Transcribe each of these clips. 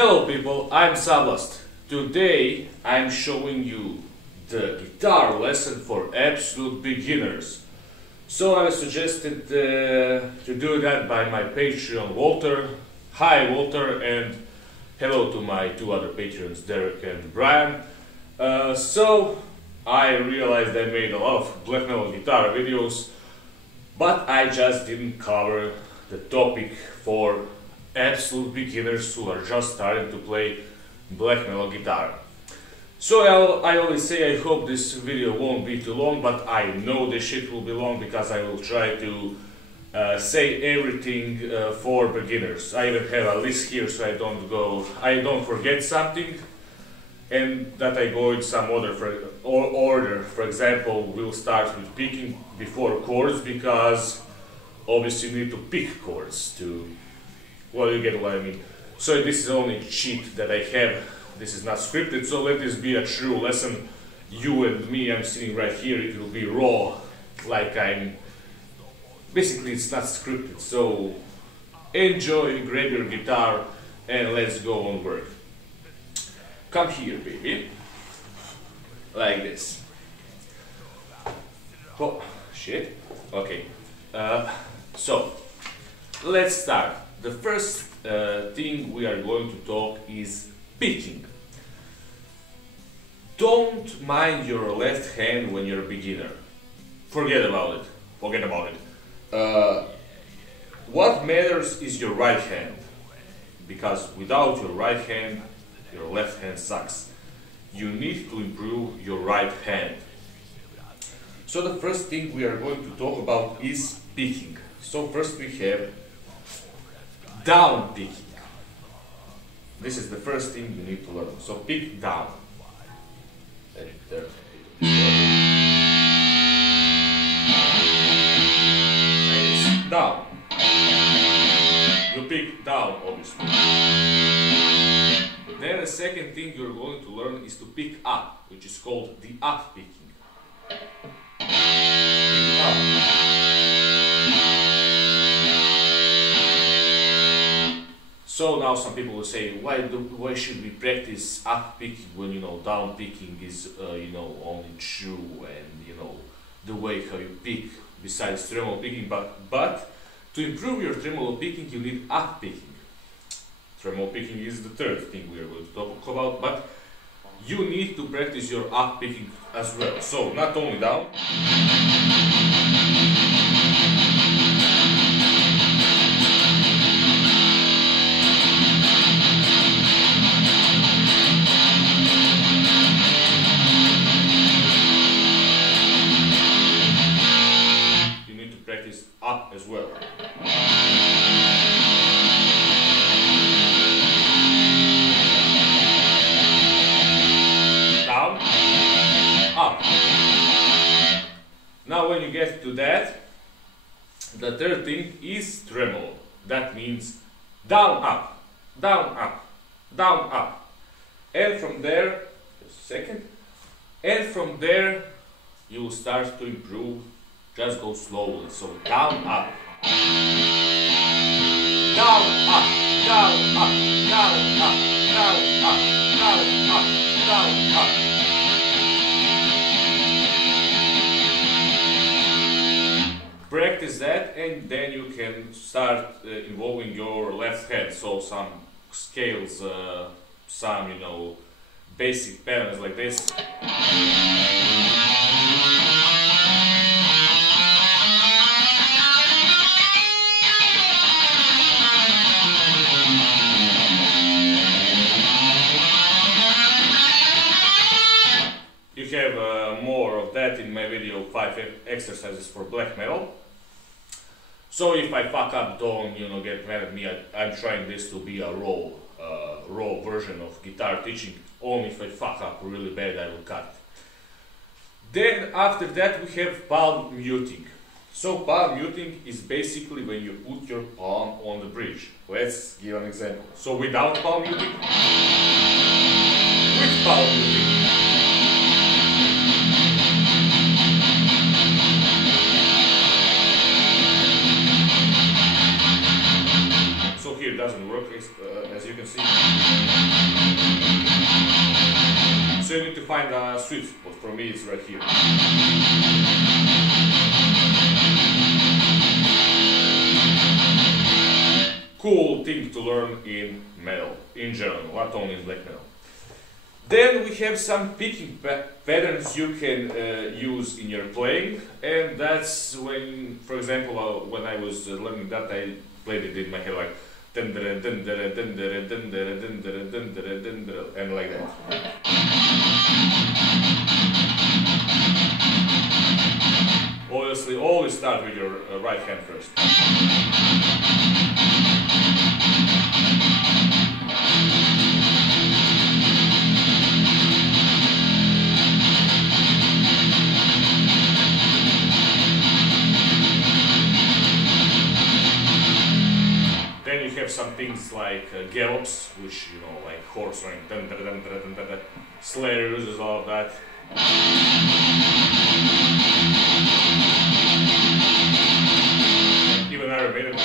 Hello people, I'm Sablast. Today I'm showing you the guitar lesson for absolute beginners. So I was suggested to do that by my Patreon Walter. Hi Walter, and hello to my two other patrons, Derek and Brian. So I realized I made a lot of black metal guitar videos, but I just didn't cover the topic for absolute beginners who are just starting to play black metal guitar. So I always say I hope this video won't be too long, but I know this shit will be long because I will try to say everything for beginners. I even have a list here so I don't forget something, and that I go in some order. For example, we'll start with picking before chords, because obviously you need to pick chords to, well, you get what I mean. So this is only cheat that I have. This is not scripted, so let this be a true lesson. You and me, I'm sitting right here, it will be raw, like basically it's not scripted. So enjoy, grab your guitar, and let's go on work. Come here, baby. Like this. Oh, shit. Okay. So, let's start. The first thing we are going to talk is picking. Don't mind your left hand when you're a beginner. Forget about it. Forget about it. What matters is your right hand, because without your right hand, your left hand sucks. You need to improve your right hand. So the first thing we are going to talk about is picking. So first we have down picking. This is the first thing you need to learn. So pick down. Down. You pick down, obviously. Then the second thing you're going to learn is to pick up, which is called the up picking. Pick up. So now some people will say, why should we practice up picking when down picking is only true, and the way how you pick besides tremolo picking, but to improve your tremolo picking you need up picking. Tremolo picking is the third thing we are going to talk about, but you need to practice your up picking as well. So not only down. You need to practice up as well. Up. Now when you get to that, the third thing is tremolo. That means down, up, down, up, down, up. And from there, just a second, and from there you will start to improve. Just go slowly. So down, up, down, up, down, up, down, up, down, up, down, up, down, up. Practice that, and then you can start involving your left hand. So some scales, some basic patterns like this. You have more of that in my video 5 exercises for black metal. So if I fuck up, don't get mad at me. I'm trying this to be a raw version of guitar teaching. Only if I fuck up really bad I will cut it. Then after that we have palm muting. So palm muting is basically when you put your palm on the bridge. Let's give an example. So without palm muting, with palm muting. So here it doesn't work, as you can see. So you need to find a sweet spot. For me, it's right here. Cool thing to learn in metal, in general, not only in black metal. Then we have some picking patterns you can use in your playing, and that's when, for example, when I was learning that, I played it in my head like and like that. Obviously, always start with your right hand first. Then you have some things like gallops, which, you know, like horse running, Slayer uses all of that. Even Iron Maiden.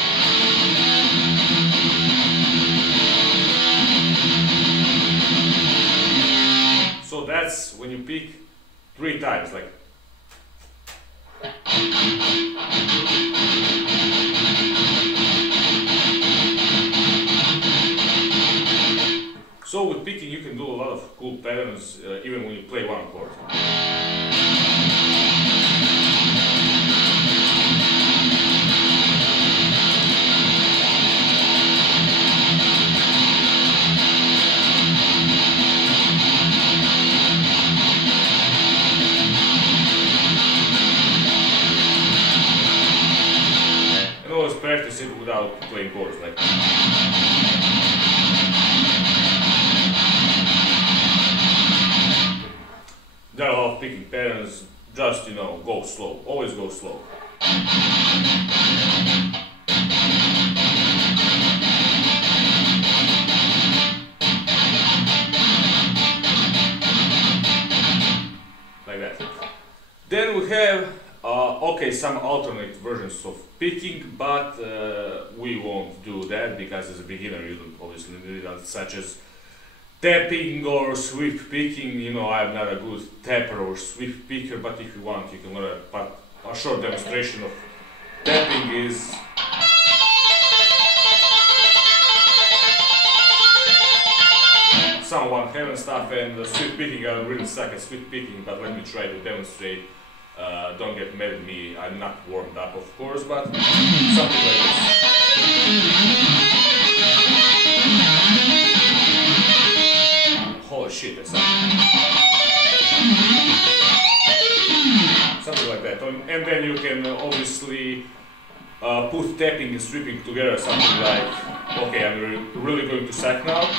So that's when you pick 3 times, like. So with picking you can do a lot of cool patterns even when you play one chord. And always practice it without playing chords like there are a lot of picking patterns, just, you know, go slow, always go slow. Like that. Then we have, okay, some alternate versions of picking, but we won't do that because as a beginner you don't obviously need that, such as tapping or sweep picking. You know, I'm not a good tapper or sweep picker, but if you want you can learn it. But a short demonstration of tapping is some one hand and stuff, and sweep picking, I really suck at sweep picking, but let me try to demonstrate. Don't get mad at me, I'm not warmed up of course, but something like this. Holy shit, that's something like that. And then you can obviously put tapping and sweeping together, something like, okay, I'm really going to sack now.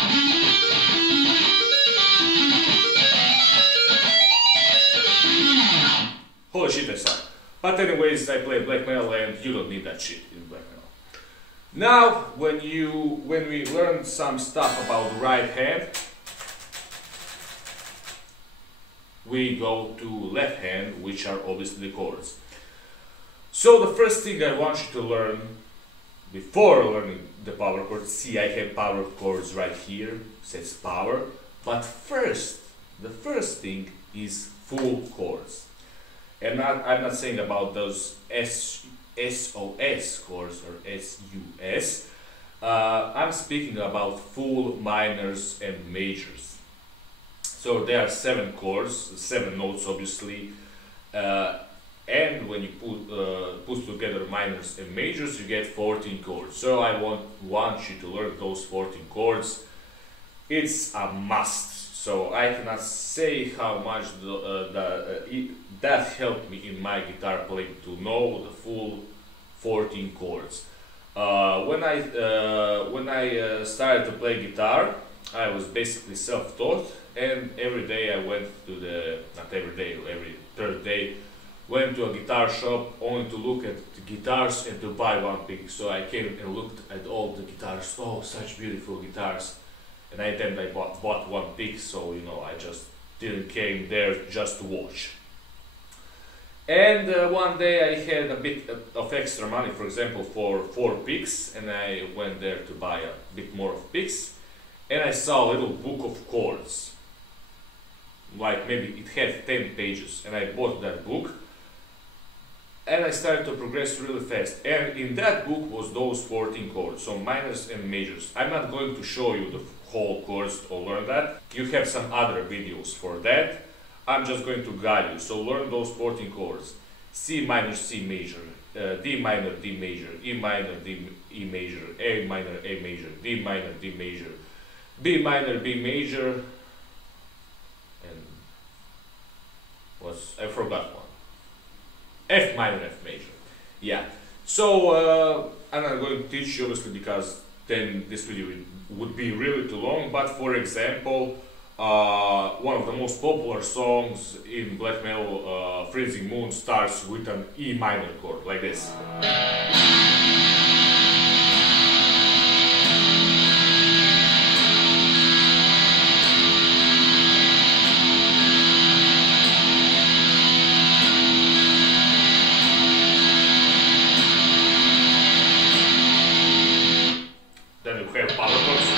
Holy shit, I suck. But anyways, I play black metal and you don't need that shit in black metal. Now, when we learn some stuff about right hand, we go to left hand, which are obviously the chords. So the first thing I want you to learn before learning the power chords, see I have power chords right here, says power, but first, the first thing is full chords. And I'm not saying about those SOS chords or SUS, I'm speaking about full minors and majors. So there are 7 chords, 7 notes obviously, and when you put together minors and majors you get 14 chords. So I want you to learn those 14 chords. It's a must. So I cannot say how much that helped me in my guitar playing to know the full 14 chords. When I started to play guitar, I was basically self-taught, and every day I went to not every day, every third day, went to a guitar shop only to look at the guitars and to buy one pick. So I came and looked at all the guitars, oh, such beautiful guitars. And then I bought one pick, so you know, I just didn't came there just to watch. And one day I had a bit of extra money, for example, for 4 picks, and I went there to buy a bit more of picks, and I saw a little book of chords. like maybe it had 10 pages, and I bought that book, and I started to progress really fast. And in that book was those 14 chords, so minors and majors. I'm not going to show you the whole course to learn that. You have some other videos for that. I'm just going to guide you. So learn those 14 chords: C minor, C major, D minor, D major, E minor, D, E major, A minor, A major, D minor, D major, B minor, B major, and I forgot one. F minor, F major. Yeah. So I'm not going to teach you obviously because then this video would be really too long. But for example, one of the most popular songs in black metal, Freezing Moon, starts with an E minor chord like this. Then you have power chords.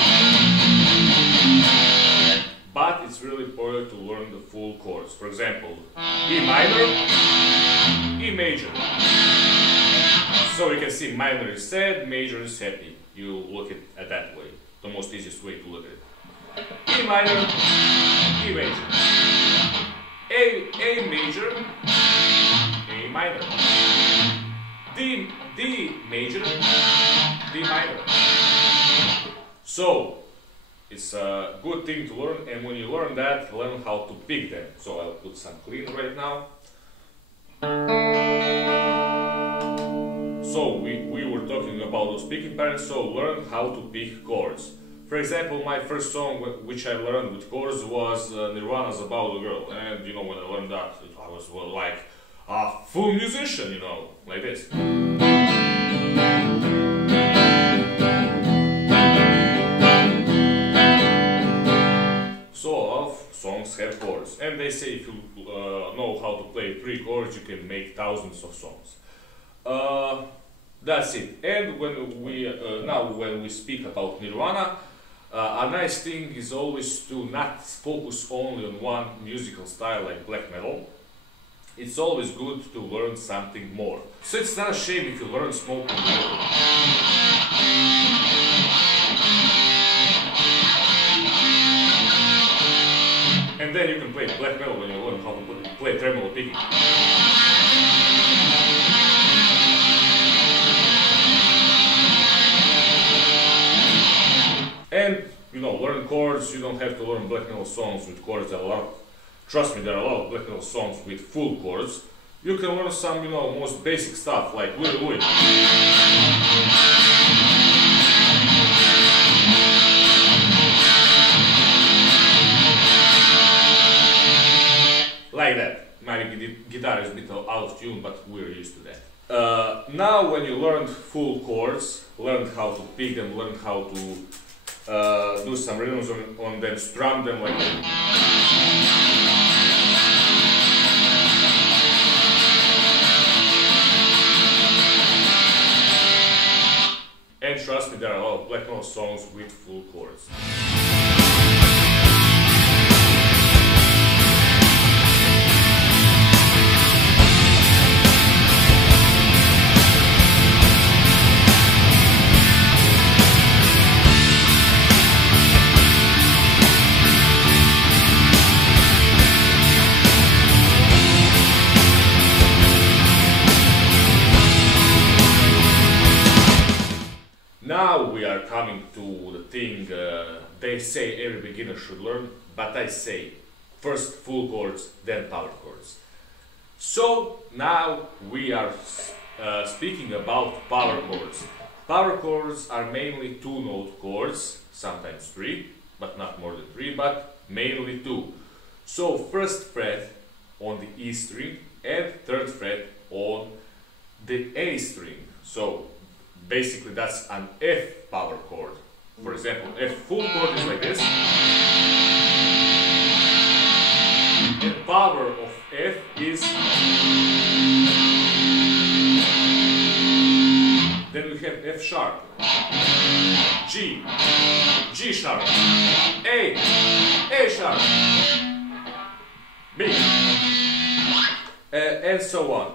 But it's really important to learn the full chords. For example, E minor, E major. So you can see minor is sad, major is happy. You look at that way. The most easiest way to look at it. E minor, E major. A major, A minor. D major, D minor. So it's a good thing to learn, and when you learn that, learn how to pick them. So I'll put some clean right now. So we were talking about those picking patterns, so learn how to pick chords. For example, my first song which I learned with chords was Nirvana's About a Girl, and you know, when I learned that, I was like a full musician, you know, like this. So a lot of songs have chords, and they say if you know how to play 3 chords, you can make thousands of songs. That's it. And when we speak about Nirvana, a nice thing is always to not focus only on one musical style like black metal. It's always good to learn something more. So it's not a shame if you learn smoke. And then you can play black metal when you learn how to play tremolo picking. And you know, learn chords. You don't have to learn black metal songs with chords. Trust me, there are a lot of black metal songs with full chords. You can learn some, you know, most basic stuff like Willy Willy. Like that. My guitar is a bit out of tune, but we're used to that. Now when you learn full chords, learn how to pick them, learn how to do some rhythms on them, strum them like that. And trust me, there are a lot of black metal songs with full chords. Now we are coming to the thing they say every beginner should learn, but I say first full chords, then power chords. So now we are speaking about power chords. Power chords are mainly 2-note chords, sometimes 3, but not more than 3, but mainly 2. So first fret on the E string and third fret on the A string. So basically that's an F power chord. For example, F full chord is like this. The power of F is... Then we have F sharp, G, G sharp, A sharp, B, and so on.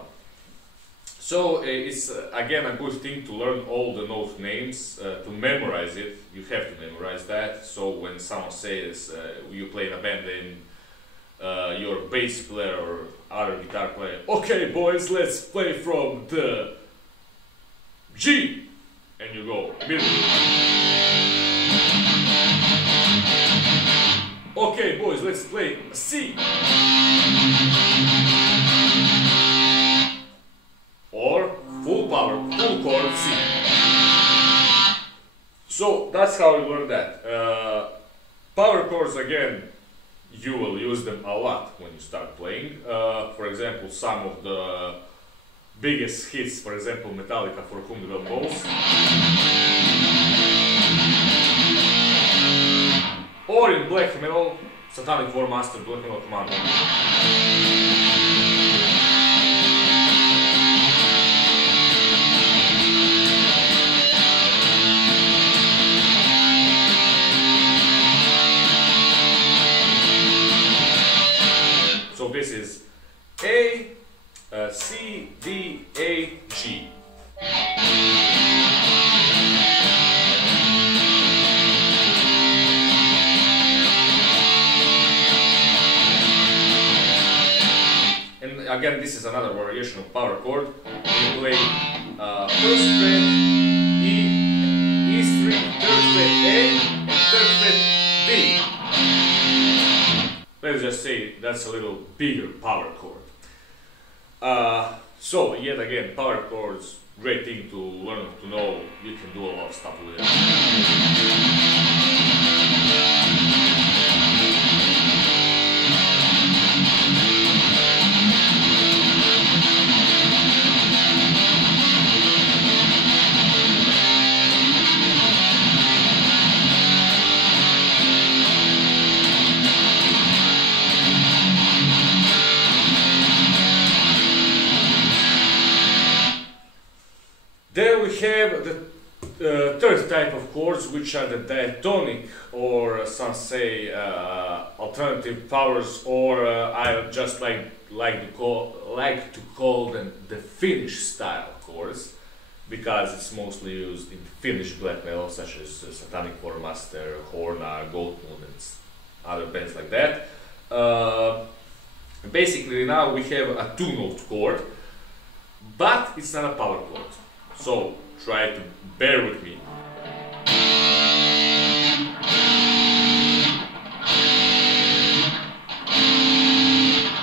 So it's again a good thing to learn all the note names, to memorize it. You have to memorize that. So when someone says you play in a band and your bass player or other guitar player, okay boys, let's play from the G, and you go middle. Okay boys, let's play C. Or full power, full chord C. So that's how you learn that. Power chords, again, you will use them a lot when you start playing. For example, some of the biggest hits, for example, Metallica, For Whom the Bell Tolls. Or in black metal, Satanic War Master, Black Metal Commando. So this is A, C, D, A, G. And again, this is another variation of power chord. You play first fret E string, third fret A, and third fret D. Let's just say that's a little bigger power chord. So yet again, power chords, great thing to learn to know. You can do a lot of stuff with it. Then we have the third type of chords, which are the diatonic, or some say alternative powers, or I just like to call them the Finnish style chords, because it's mostly used in Finnish black metal, such as Satanic War Master, Horna, Goatmoon, and other bands like that. Basically, now we have a two-note chord, but it's not a power chord. So try to bear with me.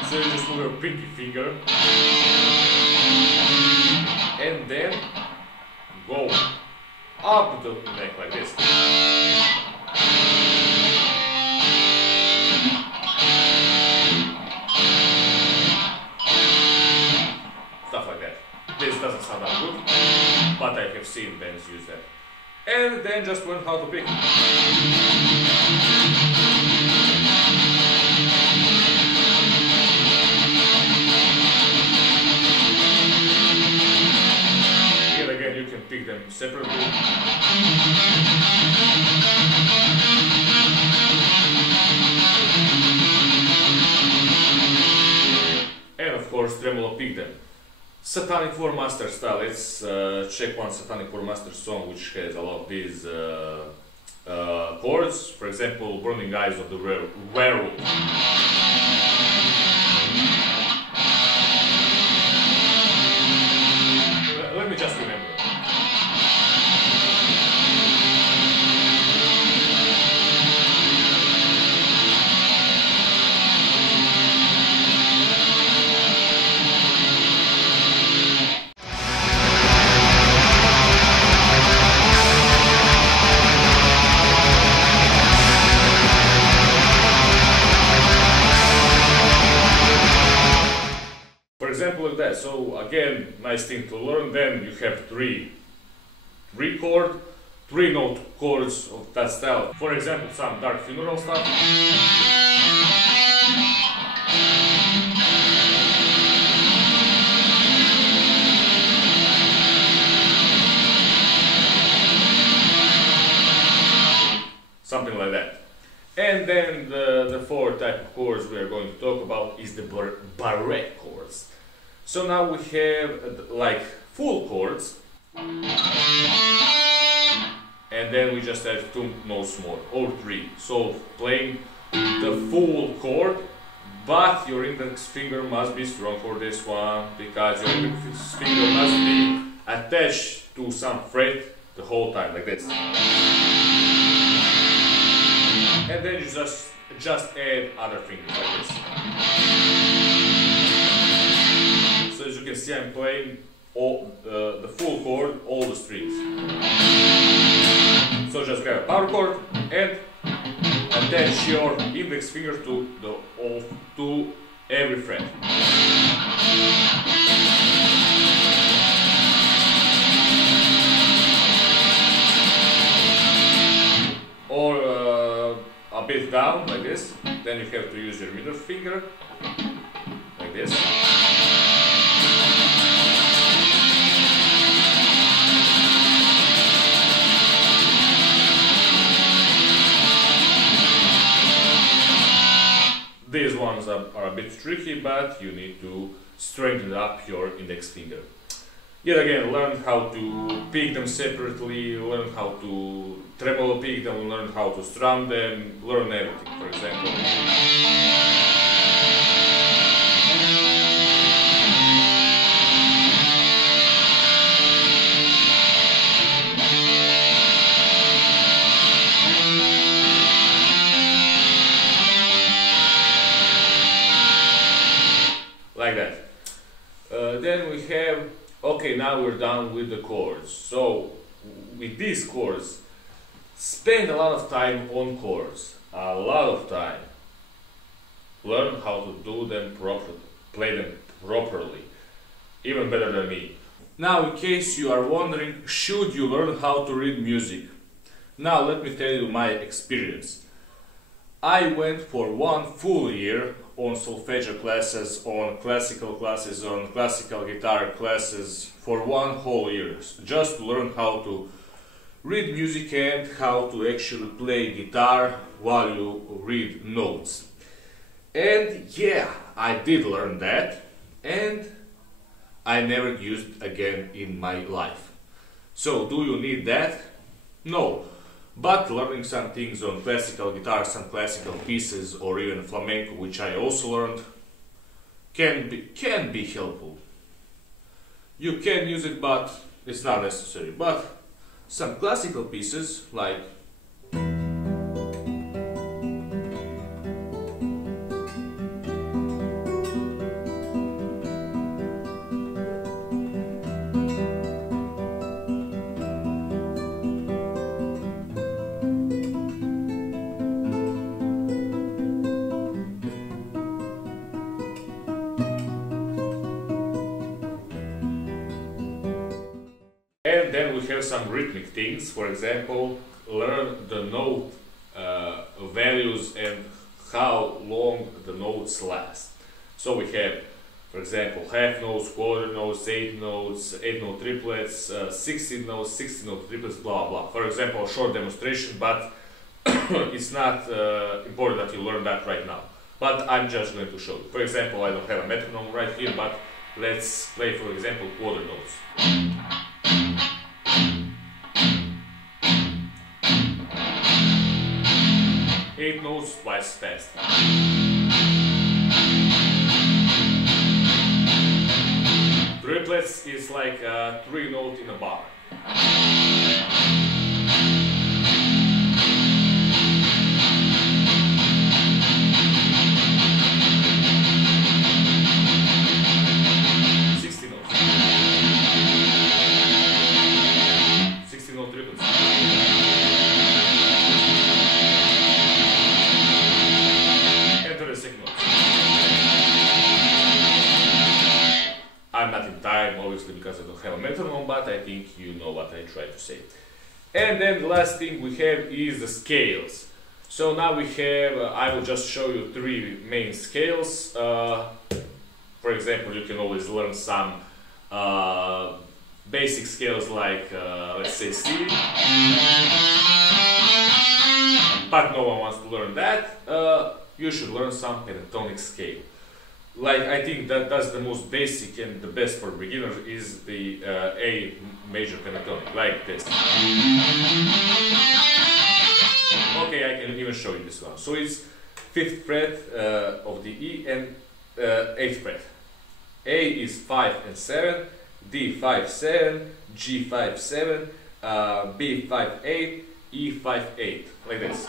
So you just move your pinky finger and then go up the neck like this. Stuff like that. This doesn't sound that good, but I have seen bands use that. And then just learn how to pick. Here again you can pick them separately. And of course tremolo pick them. Satanic War Master style, let's check one Satanic War Master song which has a lot of these chords. For example, Burning Eyes of the Werewolf. Let me just remember. Like that. So again, nice thing to learn. Then you have three note chords of that style. For example, some Dark Funeral stuff. Something like that. And then the fourth type of chords we are going to talk about is the barré chords. So now we have like full chords, and then we just have two notes more, or three. So playing the full chord, but your index finger must be strong for this one, because your index finger must be attached to some fret the whole time, like this. And then you just add other fingers like this. So as you can see, I'm playing all the full chord, all the strings. So just grab a power chord and attach your index finger to every fret. Or a bit down, like this. Then you have to use your middle finger, like this. These ones are a bit tricky, but you need to strengthen up your index finger. Yet again, learn how to pick them separately, learn how to tremolo pick them, learn how to strum them, learn everything, for example. Like that. Then we have, okay, now we're done with the chords. So with these chords, spend a lot of time on chords, a lot of time. Learn how to do them properly, play them properly, even better than me. Now, in case you are wondering, should you learn how to read music? Now let me tell you my experience. I went for 1 full year on solfeggio classes, on classical classes, on classical guitar classes, for 1 whole year, just to learn how to read music and how to actually play guitar while you read notes. And yeah, I did learn that, and I never used it again in my life. So do you need that? No. But learning some things on classical guitar, some classical pieces, or even flamenco, which I also learned, can be helpful. You can use it, but it's not necessary. But some classical pieces, like and then we have some rhythmic things. For example, learn the note values and how long the notes last. So we have, for example, half notes, quarter notes, 8 notes, 8 note triplets, 16 notes, 16 note triplets, blah blah. For example, a short demonstration, but it's not important that you learn that right now. But I'm just going to show you. For example, I don't have a metronome right here, but let's play, for example, quarter notes. 8 notes twice fast. Triplets is like 3 notes in a bar. I'm not in time, obviously, because I don't have a metronome, but I think you know what I try to say. And then the last thing we have is the scales. So now we have, I will just show you 3 main scales. For example, you can always learn some basic scales like, let's say C. but no one wants to learn that, you should learn some pentatonic scale. Like, I think that's the most basic and the best for beginners is the A major pentatonic, like this. Okay, I can even show you this one. So it's 5th fret of the E and 8th fret. A is 5 and 7, D 5 7, G 5 7, B 5 8, E 5 8, like this.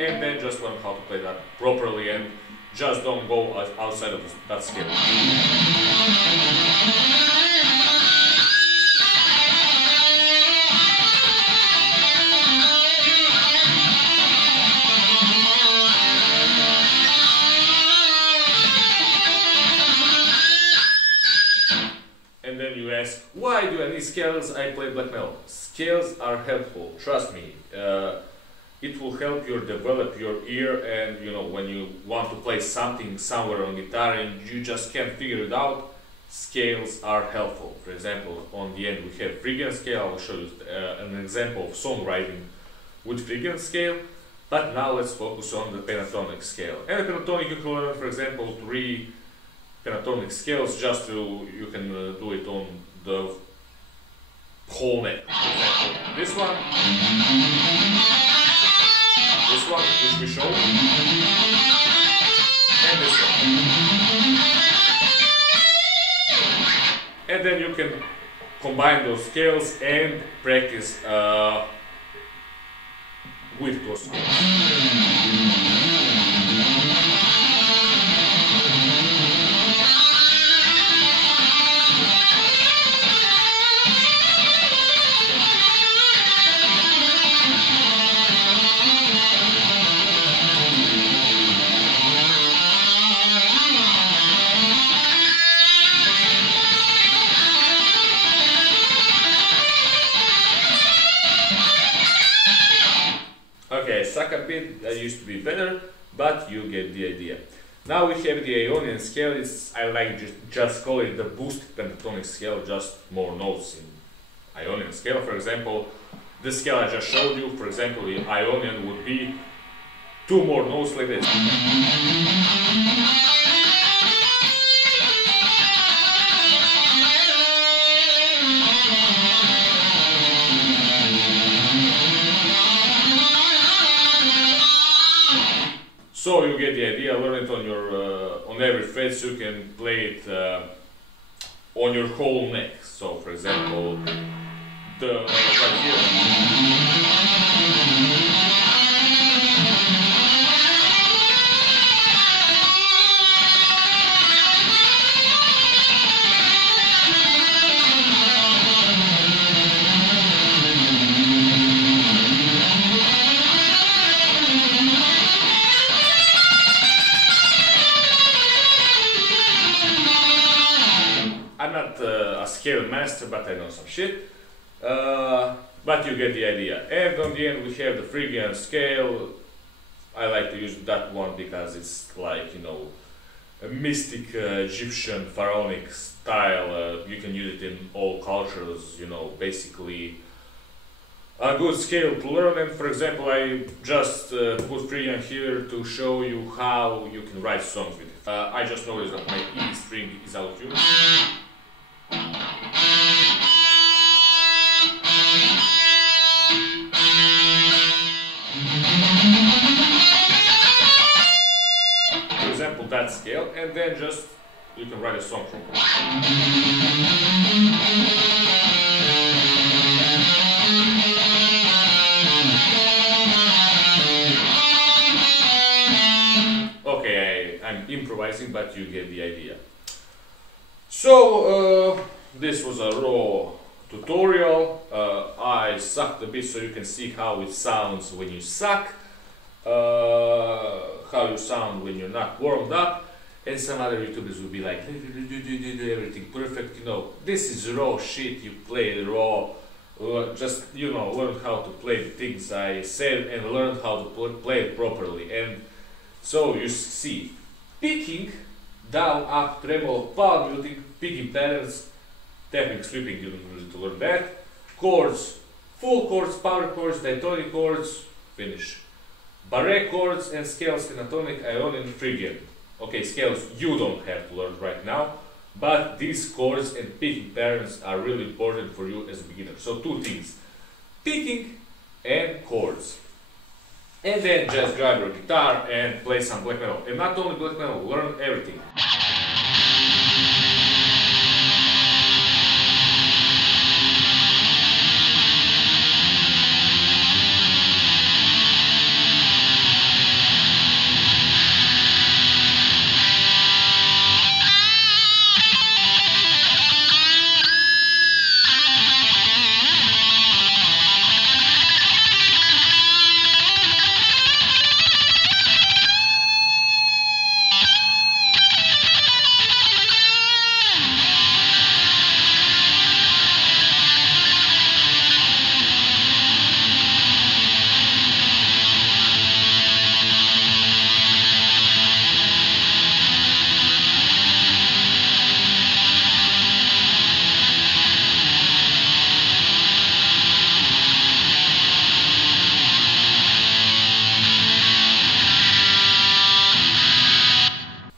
And then just learn how to play that properly and just don't go outside of that scale. And then you ask, why do I need scales? I play black metal. Scales are helpful, trust me. It will help you develop your ear, and you know, when you want to play something somewhere on guitar and you just can't figure it out, scales are helpful. For example, on the end we have Phrygian scale. I will show you an example of songwriting with Phrygian scale, but now let's focus on the pentatonic scale. And the pentatonic, you can learn, for example, 3 pentatonic scales, just to, you can do it on the whole neck. For example, this one, which we showed, and this one. And then you can combine those scales and practice with those scales. Okay, I suck a bit, I used to be better, but you get the idea. Now we have the Ionian scale. I like just call it the boost pentatonic scale, just more notes in Ionian scale. For example, this scale I just showed you, for example, the Ionian would be 2 more notes like this. So you get the idea. Learn it on your on every fret, so you can play it on your whole neck. So, for example, the right here. I'm not a scale master, but I know some shit. But you get the idea. And on the end we have the Phrygian scale. I like to use that one because it's like, you know, a mystic Egyptian pharaonic style. You can use it in all cultures, you know, basically a good scale to learn. And for example, I just put Phrygian here to show you how you can write songs with it. I just noticed that my E string is out of tune. For example, that scale, and then just you can write a song from it. Okay, I'm improvising, but you get the idea. So this was a raw tutorial. I sucked a bit so you can see how it sounds when you suck, how you sound when you're not warmed up, and some other YouTubers will be like everything perfect. You know, this is raw shit. You play it raw. Just, you know, learn how to play the things I said and learn how to play it properly. And so you see, picking, down, up, tremolo, power muting, picking patterns, tapping, sweeping, you don't need to learn that. Chords, Full chords, power chords, diatonic chords, finish. Barré chords and scales, pentatonic, ionic, Phrygian. Okay, scales you don't have to learn right now, but these chords and picking patterns are really important for you as a beginner. So two things, picking and chords. And then just grab your guitar and play some black metal. And not only black metal, learn everything.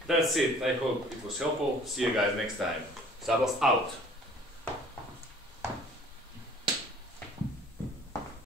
That's it. I hope it was helpful. See you guys next time. Sablast out.